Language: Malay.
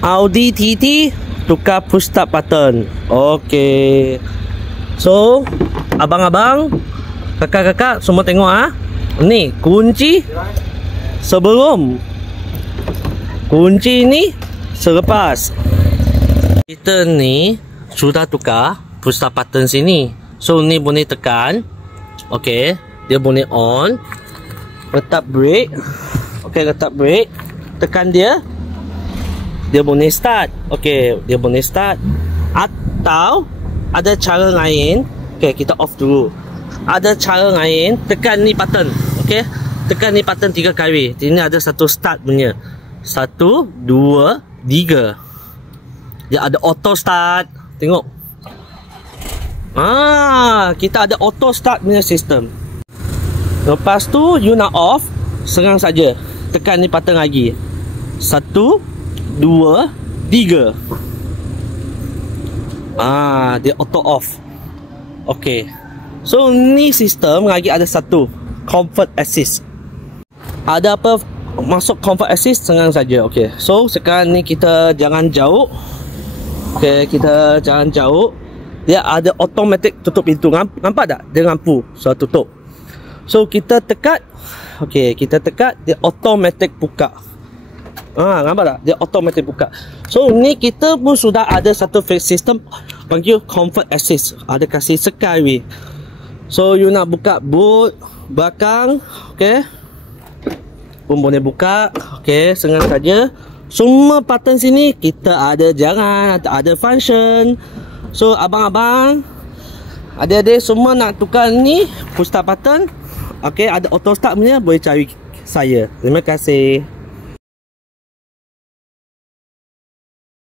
Audi TT tukar push start button. Okey. So, abang-abang, kakak-kakak semua tengok ah. Ni kunci sebelum, kunci ni selepas. Kita ni sudah tukar push start button sini. So ni boleh tekan. Okey, dia boleh on. Letak brake. Okey, letak brake. Tekan dia. Dia boleh start. Okey, dia boleh start. Atau ada cara lain. Okey, kita off dulu. Ada cara lain, tekan ni button. Okey, tekan ni button 3 kali. Ini ada satu start punya. 1 2 3. Dia ada auto start. Tengok. Kita ada auto start punya sistem. Lepas tu you nak off, serang saja. Tekan ni button lagi. 1 2 3. Dia auto off. Okey. So ni sistem lagi ada satu, comfort assist. Ada apa masuk comfort assist, serang saja. Okey. So sekarang ni kita jangan jauh. Okey, kita jangan jauh. Dia ada automatic tutup pintu. Nampak tak? Dia lampu so tutup. So kita tekan. Okey, kita tekan, dia automatic buka. Nampak tak? Dia automatic buka. So ni kita pun sudah ada satu fix system panggil comfort assist. Ada kasih sekali. So you nak buka boot belakang, okey, pun boleh buka. Okey, senang saja. Semua button sini kita ada jalan, ada function. So abang-abang, adik-adik semua nak tukar ni push start button. Okey, ada auto start punya, boleh cari saya. Terima kasih.